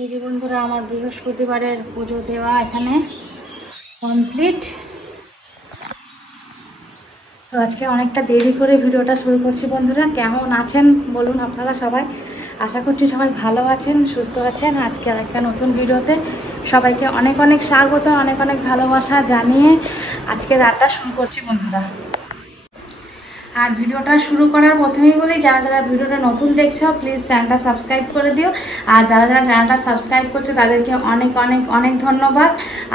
এই যে বন্ধুরা আমার বৃহস্পতিবারের পুজো দেওয়া এখানে কমপ্লিট। তো আজকে অনেকটা দেরি করে ভিডিওটা শুরু করছি। বন্ধুরা কেমন আছেন বলুন আপনারা সবাই? আশা করছি সবাই ভালো আছেন, সুস্থ আছেন। আজকে একটা নতুন ভিডিওতে সবাইকে অনেক অনেক স্বাগত, অনেক অনেক ভালোবাসা জানিয়ে আজকে রাতটা শুরু করছি বন্ধুরা। আর ভিডিওটা শুরু করার প্রথমেই বলি, যারা যারা ভিডিওটা নতুন দেখছো প্লিজ চ্যানেলটা সাবস্ক্রাইব করে দিও। আর যারা যারা চ্যানেলটা সাবস্ক্রাইব করছে তাদেরকে অনেক অনেক অনেক ধন্যবাদ।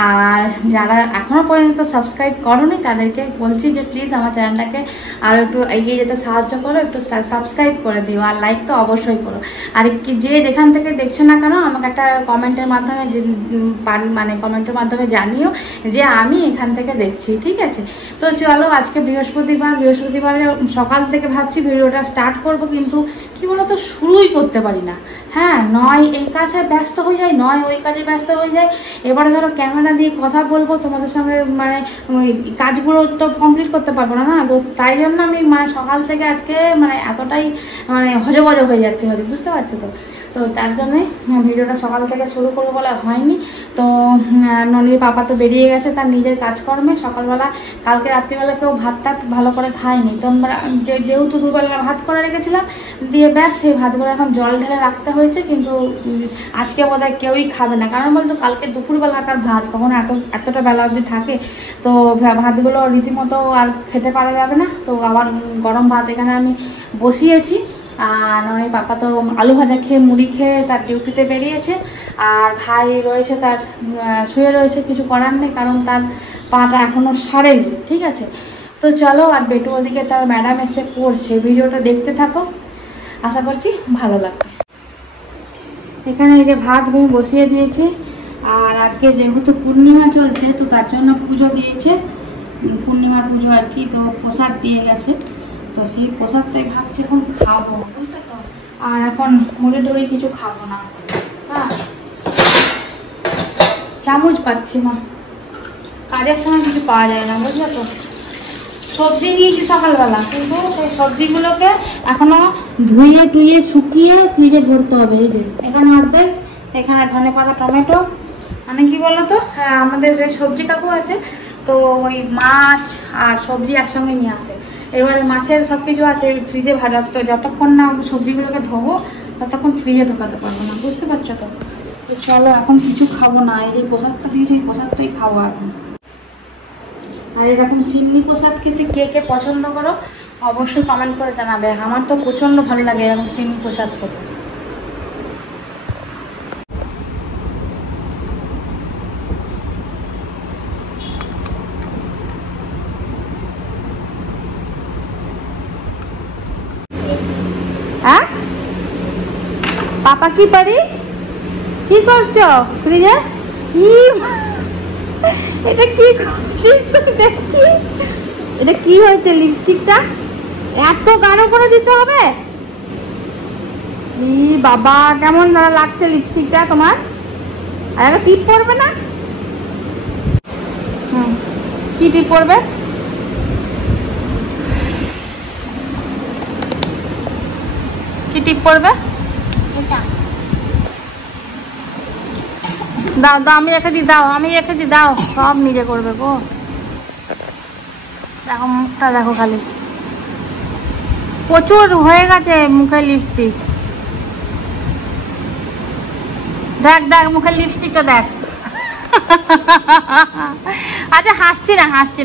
আর যারা এখনও পর্যন্ত সাবস্ক্রাইব করোনি তাদেরকে বলছি যে প্লিজ আমার চ্যানেলটাকে আরও একটু এগিয়ে যেতে সাহায্য করো, একটু সাবস্ক্রাইব করে দিও আর লাইক তো অবশ্যই করো। আর যে যেখান থেকে দেখছো না কেন আমাকে একটা কমেন্টের মাধ্যমে কমেন্টের মাধ্যমে জানিও যে আমি এখান থেকে দেখছি, ঠিক আছে? তো চলো, আজকে বৃহস্পতিবারে সকাল থেকে ভাবছি ভিডিওটা স্টার্ট করব, কিন্তু কি বলতো শুরুই করতে পারি না। হ্যাঁ, নয় এই কাজে ব্যস্ত হয়ে যায়, নয় ওই কাজে ব্যস্ত হয়ে যায়। এবারে ধরো ক্যামেরা দিয়ে কথা বলবো তোমাদের সঙ্গে, কাজগুলো তো কমপ্লিট করতে পারবো না, তো তাই জন্য আমি সকাল থেকে আজকে এতটাই হজবজ হয়ে যাচ্ছে, বুঝতে পারছো তো? তো তার জন্যে ভিডিওটা সকাল থেকে শুরু করবো বলে হয়নি। তো ননির পাপা তো বেরিয়ে গেছে তার নিজের কাজকর্মে। সকালবেলা কালকে রাত্রিবেলা কেউ ভাত টাত ভালো করে খায়নি, তো যেহেতু দুবেলা ভাত করে রেখেছিলাম দিয়ে ব্যাস সেই ভাতগুলো এখন জল ঢেলে রাখতে হয়েছে। কিন্তু আজকে বোধহয় কেউই খাবে না, কারণ বলতো কালকে দুপুরবেলাকার ভাত কখন এতটা বেলা অবধি থাকে, তো ভাতগুলো রীতিমতো আর খেতে পারা যাবে না। তো আবার গরম ভাত এখানে আমি বসিয়েছি। আর ননির পাপা তো আলু ভাজা খেয়ে মুড়ি খেয়ে তার ডিউটিতে বেরিয়েছে। আর ভাই রয়েছে, তার শুয়ে রয়েছে, কিছু করার নেই, কারণ তার পাটা এখনও সারেনি, ঠিক আছে? তো চলো, আর বেটু ওদিকে তার ম্যাডাম এসে পড়ছে। ভিডিওটা দেখতে থাকো, আশা করছি ভালো লাগবে। এখানে এই যে ভাত আমি বসিয়ে দিয়েছি। আর আজকে যেহেতু পূর্ণিমা চলছে তো তার জন্য পুজো দিয়েছে, পূর্ণিমার পুজো আর কি। তো প্রসাদ দিয়ে গেছে, তো সেই প্রসাদটাই ভাবছি এখন খাবো, বুঝলে তো? আর এখন মুড়ি টুড়ি কিছু খাবো না। হ্যাঁ, চামচ পাচ্ছি না, কাজের সময় কিছু পাওয়া যায় না, বুঝলে তো? সবজি নিয়েছি সকালবেলা, কিন্তু সেই সবজিগুলোকে এখনো ধুয়ে টুয়ে শুকিয়ে ফ্রিজে ভরতে হবে। এই যে এখানে অর্ধেক, এখানে ধনেপাতা টমেটো, কি বলতো, হ্যাঁ আমাদের যে সবজি কাকু আছে তো ওই মাছ আর সবজি একসঙ্গে নিয়ে আসে। এবারে মাছের সব কিছু আছে ফ্রিজে ভাজা, তো যতক্ষণ না সবজিগুলোকে ধোবো ততক্ষণ ফ্রিজে ঢোকাতে পারবো না, বুঝতে পারছো তো? তো চলো, এখন কিছু খাবো না, এই যে প্রসাদটা দিয়েছি এই প্রসাদটাই খাবো এখন। আর এরকম সিন্নি প্রসাদ খেতে কে কে পছন্দ করো অবশ্যই কমেন্ট করে জানাবে। আমার তো প্রচণ্ড ভালো লাগে এরকম সিন্নি প্রসাদ খেতে। হ্যাঁ পাপা কি পারি কি করছো ফ্রিজে? এটা কি দেখি, এটা কি হয়েছে? লিপস্টিকটা এত গাঢ় করে দিতে হবে? বাবা কেমন লাগছে লিপস্টিকটা তোমার? আর একটা টিপ পড়বে না? কি টিপ পড়বে? কি টিপ পড়বে? দাও দাও, আমি রেখে দিই, দাও, সব নিজে করবে গো। দেখো মুখটা দেখো, খালি প্রচুর হয়ে গেছে মুখে লিপস্টিক। দেখ দেখ মুখের লিপস্টিকটা দেখ। আচ্ছা হাসছি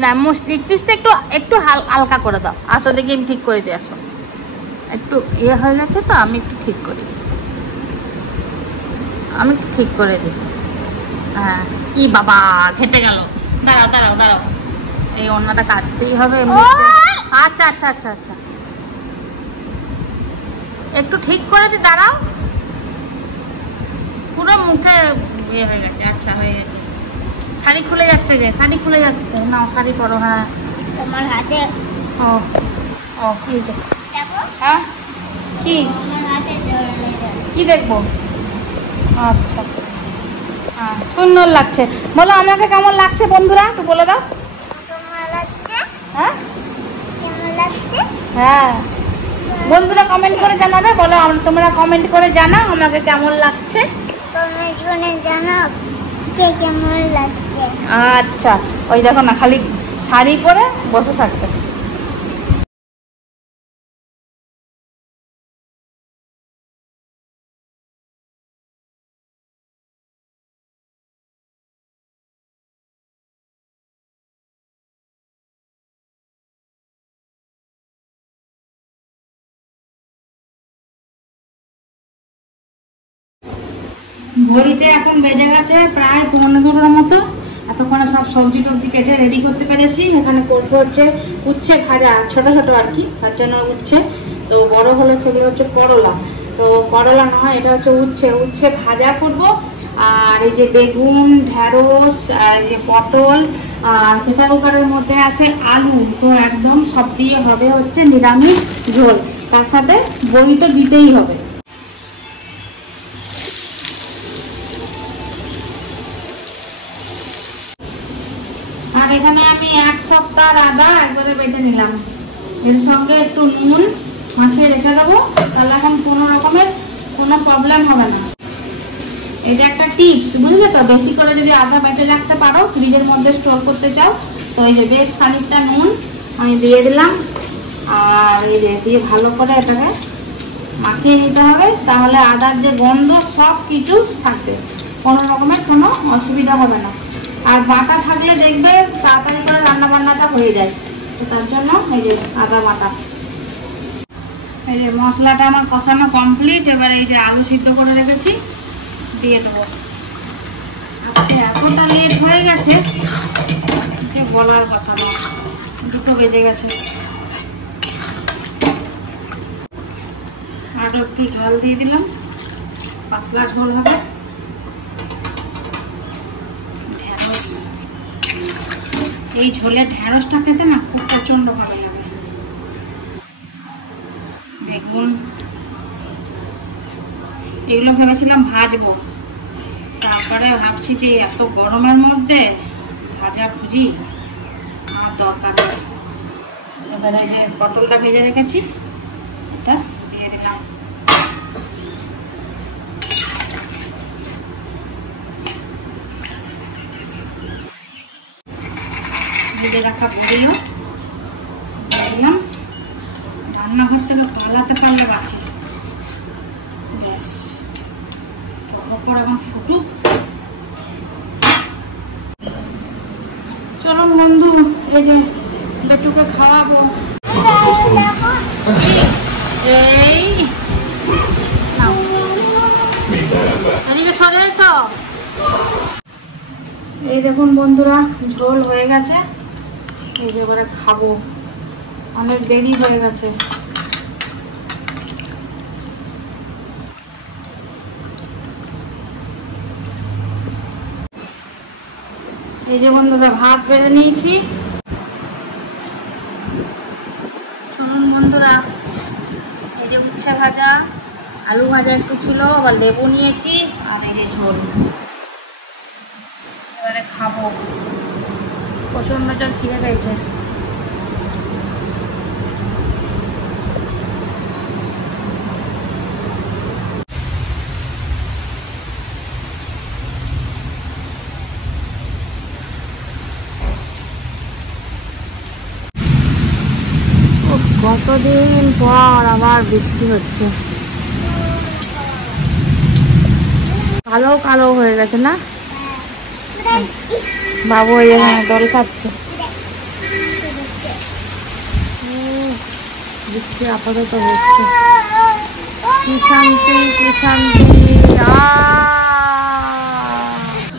না, লিপস্টিকটা একটু হালকা করে দাও। আসো দেখি আমি ঠিক করে দিই, আসো একটু ইয়ে হয়ে গেছে তো, আমি একটু ঠিক করি, দিই। হ্যাঁ, ই বাবা ঘেটে গেল, দাঁড়াও, এই অন্যটা কাটতেই হবে। আচ্ছা, একটু ঠিক করে দি, দাঁড়াও। পুরো মুখে ইয়ে হয়ে গেছে। আচ্ছা হয়ে গেছে। শাড়ি খুলে যাচ্ছে, নাও শাড়ি পরো। হ্যাঁ তোমার হাতে। ও এই যে হ্যাঁ কি দেখবো? আচ্ছা হ্যাঁ, সুন্দর লাগছে। বলো আমাকে কেমন লাগছে বন্ধুরা, একটু বলে দাও। হ্যাঁ বন্ধুরা কমেন্ট করে জানাবে, বলো তোমরা কমেন্ট করে জানাও আমাকে কেমন লাগছে। জানো কে কেমন লাগছে? আচ্ছা, ওই দেখো না, খালি শাড়ি পরে বসে থাকবে। ঘড়িতে এখন বেজে গেছে প্রায় 15টার মতো। এতক্ষণে সব সবজি টবজি কেটে রেডি করতে পেরেছি। এখানে করবো হচ্ছে উচ্ছে ভাজা, ছোট ছোট আর কি, তার জন্য উচ্ছে। তো বড় হলে সেগুলো হচ্ছে করলা, তো করলা নয়, এটা হচ্ছে উচ্ছে। উচ্ছে ভাজা করব। আর এই যে বেগুন, ঢেঁড়স, আর এই যে পটল, আর প্রেসার কুকারের মধ্যে আছে আলু। তো একদম সব দিয়ে হবে হচ্ছে নিরামিষ ঝোল, তার সাথে বড়ি তো দিতেই হবে। আর এখানে আমি 1 সপ্তাহ আদা একবারে বেটে নিলাম, এর সঙ্গে একটু নুন মাখিয়ে রেখে দেবো, তাহলে এখন কোনো রকমের কোনো প্রবলেম হবে না। এটা একটা টিপস, বুঝলে তো? বেশি করে যদি আদা বেটে রাখতে পারো, ফ্রিজের মধ্যে স্টোর করতে চাও, তো এই যে বেশ খানিকটা নুন আমি দিয়ে দিলাম। আর এই যে দিয়ে ভালো করে এটাকে মাখিয়ে নিতে হবে, তাহলে আদার যে গন্ধ সব কিছু থাকবে, কোনো রকমের কোনো অসুবিধা হবে না। আর বাটা থাকলে দেখবে তাড়াতাড়ি করে রান্না বান্নাটা হয়ে যায়, তো তার জন্য এই যে আদা বাটা। এই যে মশলাটা আমার কষানো কমপ্লিট। এবার এই যে আলু সিদ্ধ করে রেখেছি দিয়ে দেবো। আজকে এতটা লেট হয়ে গেছে বলার কথা না, 2টো বেজে গেছে। আরও একটু জল দিয়ে দিলাম, পাতলা ঝোল হবে। ঢেঁড়স, এই ঝোলে ঢেঁড়সটা খেতে না খুব প্রচণ্ড ভালো লাগে। বেগুন এগুলো ভেবেছিলাম ভাজবো, তারপরে ভাবছি যে এত গরমের মধ্যে ভাজা ভুজি আমার দরকার নেই। এবারে যে পটলটা ভেজে রেখেছি এটা দিয়ে দিলাম। ভেজে রাখা বড়িও দিয়ে দিলাম। রান্নাঘর থেকে পালাতে পারলে বাঁচি। ব্যাস, ওপর এখন ফুটুক। চলো বন্ধু, এই যে বেটুকে খাওয়াবো। এই এদিকে সরে এসো। এই দেখুন বন্ধুরা, ঝোল হয়ে গেছে। এই যে এবারে খাবো, অনেক দেরি হয়ে গেছে। এই যে বন্ধুরা ভাত বেড়ে নিয়েছি। শুনুন বন্ধুরা, এই যে উচ্ছে ভাজা, আলু ভাজা একটু ছিল, আবার লেবু নিয়েছি, আর এই যে ঝোল। এবারে খাবো, প্রচন্ড জল খিদে পেয়েছে। কতদিন পর আবার বৃষ্টি হচ্ছে, কালো কালো হয়ে গেছে না বাবু? এই দল খাচ্ছে। বৃষ্টি আপাতত হচ্ছে, কি শান্তি কি শান্তি।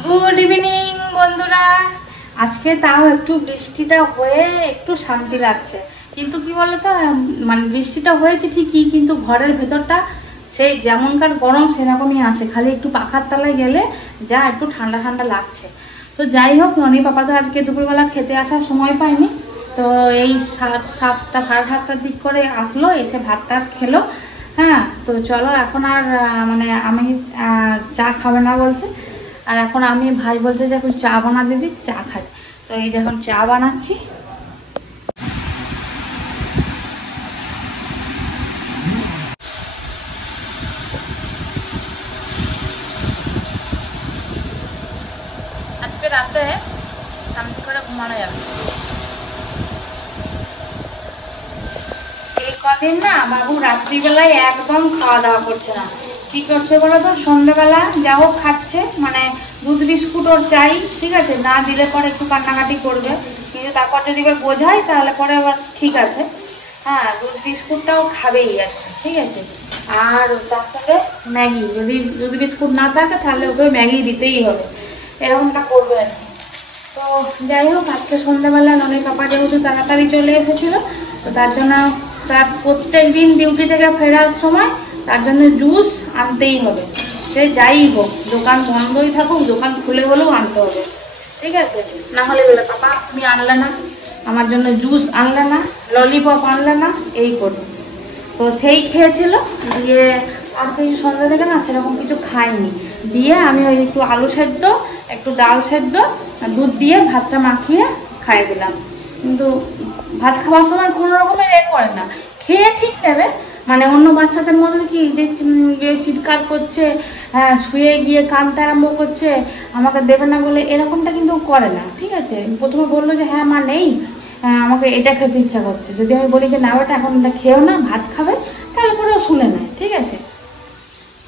গুড ইভিনিং বন্ধুরা, আজকে তাও একটু বৃষ্টিটা হয়ে একটু শান্তি লাগছে। কিন্তু কি বলতো, মানে বৃষ্টিটা হয়েছে ঠিকই, কিন্তু ঘরের ভেতরটা সেই যেমনকার গরম সেরকমই আছে। খালি একটু পাখার তলায় গেলে যা একটু ঠান্ডা ঠান্ডা লাগছে। তো যাই হোক, রনি পাপা তো আজকে দুপুরবেলা খেতে আসার সময় পায়নি, তো এই 7টা সাড়ে 7টার দিক করে আসলো, এসে ভাত টাত খেলো। হ্যাঁ, তো চলো এখন আর মানে আমি চা খাবে না বলছে, আর এখন আমি ভাই বলছে যে এখন চা বানা দিদি, চা খাই। তো এই যে এখন চা বানাচ্ছি। রাতে শান্তি করে ঘুমানো যাবে। এই কদিন না বাবু রাত্রিবেলায় একদম খাওয়া দাওয়া করছে না। কি করছে বলো তো, সন্ধ্যেবেলা যা হোক খাচ্ছে, মানে দুধ বিস্কুট ওর চাই, ঠিক আছে, না দিলে পরে একটু কান্নাকাটি করবে, কিন্তু তারপর যদি এবার বোঝাই তাহলে পরে আবার ঠিক আছে। হ্যাঁ, দুধ বিস্কুটটাও খাবেই যাচ্ছে, ঠিক আছে। আর তার সাথে ম্যাগি, যদি দুধ বিস্কুট না থাকে তাহলে ওকে ম্যাগি দিতেই হবে, এরকমটা করবে আর কি। তো যাই হোক, আজকে সন্ধ্যাবেলা ননির পাপা যেহেতু তাড়াতাড়ি চলে এসেছিলো, তো তার জন্য তার প্রত্যেক দিন ডিউটি থেকে ফেরার সময় তার জন্য জুস আনতেই হবে, সে যাই হোক, দোকান বন্ধই থাকুক, দোকান খুলে হলেও আনতে হবে, ঠিক আছে। না হলে বলে পাপা তুমি আনলে না, আমার জন্য জুস আনলে না, ললিপপ আনলে না, এই করবে। তো সেই খেয়েছিল, দিয়ে আর কিছু সন্ধ্যা থেকে না সেরকম কিছু খাইনি, দিয়ে আমি ওই একটু আলু সেদ্ধ, একটু ডাল সেদ্ধ, দুধ দিয়ে ভাতটা মাখিয়ে খাইয়ে দিলাম। কিন্তু ভাত খাওয়ার সময় কোনো রকমের করে না, খেয়ে ঠিক নেবে, মানে অন্য বাচ্চাদের মতো কি যে চিৎকার করছে, হ্যাঁ শুয়ে গিয়ে কাঁদতে আরম্ভ করছে আমাকে দেবে না বলে, এরকমটা কিন্তু করে না, ঠিক আছে। প্রথমে বললো যে হ্যাঁ মা নেই, আমাকে এটা খেতে ইচ্ছা করছে, যদি আমি বলি যে না বেটা এখন এটা খেয়েও না, ভাত খাবে, তারপরেও শুনে নেয়, ঠিক আছে।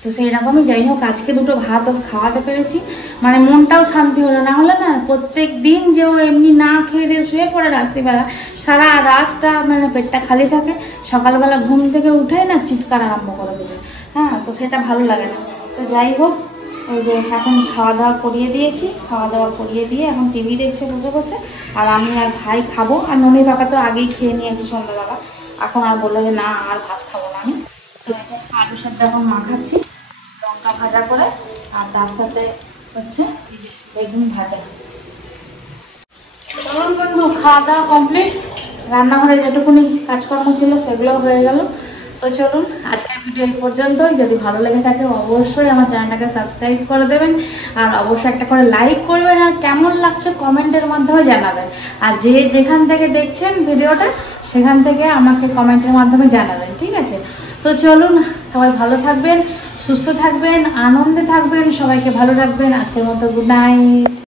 তো সেই রকমই, যাই হোক আজকে দুটো ভাত ওকে খাওয়াতে পেরেছি, মানে মনটাও শান্তি হলো। না হলে না প্রত্যেক দিন যে ও এমনি না খেয়ে দিয়ে শুয়ে পড়ে রাত্রিবেলা, সারা রাতটা মানে পেটটা খালি থাকে, সকালবেলা ঘুম থেকে উঠে না চিৎকার আরম্ভ করে দেবে, হ্যাঁ, তো সেটা ভালো লাগে না। তো যাই হোক, ওই যে এখন খাওয়া দাওয়া করিয়ে দিয়েছি, খাওয়া দাওয়া করিয়ে দিয়ে এখন টিভি দেখছে বসে বসে, আর আমি আর ভাই খাবো। আর ননির বাবা তো আগেই খেয়ে নিয়েছে সন্ধ্যাবেলা, এখন আর বললো যে না আর ভাত খাবো না আমি। তো এটা আলুর সাথে এখন মাখাচ্ছি লঙ্কা ভাজা করে, আর তার সাথে হচ্ছে বেগুন ভাজা। চলুন বন্ধু, খাওয়া দাওয়া কমপ্লিট, রান্নাঘরে যেটুকুনি কাজকর্ম ছিল সেগুলোও হয়ে গেল। তো চলুন আজকের ভিডিও এই পর্যন্তই। যদি ভালো লেগে থাকে অবশ্যই আমার চ্যানেলটাকে সাবস্ক্রাইব করে দেবেন, আর অবশ্যই একটা করে লাইক করবেন, আর কেমন লাগছে কমেন্টের মাধ্যমে জানাবেন। আর যে যেখান থেকে দেখছেন ভিডিওটা সেখান থেকে আমাকে কমেন্টের মাধ্যমে জানাবেন, ঠিক আছে। তো চলুন, সবাই ভালো থাকবেন, সুস্থ থাকবেন, আনন্দে থাকবেন, সবাইকে ভালো রাখবেন। আজকের মতো গুড নাইট।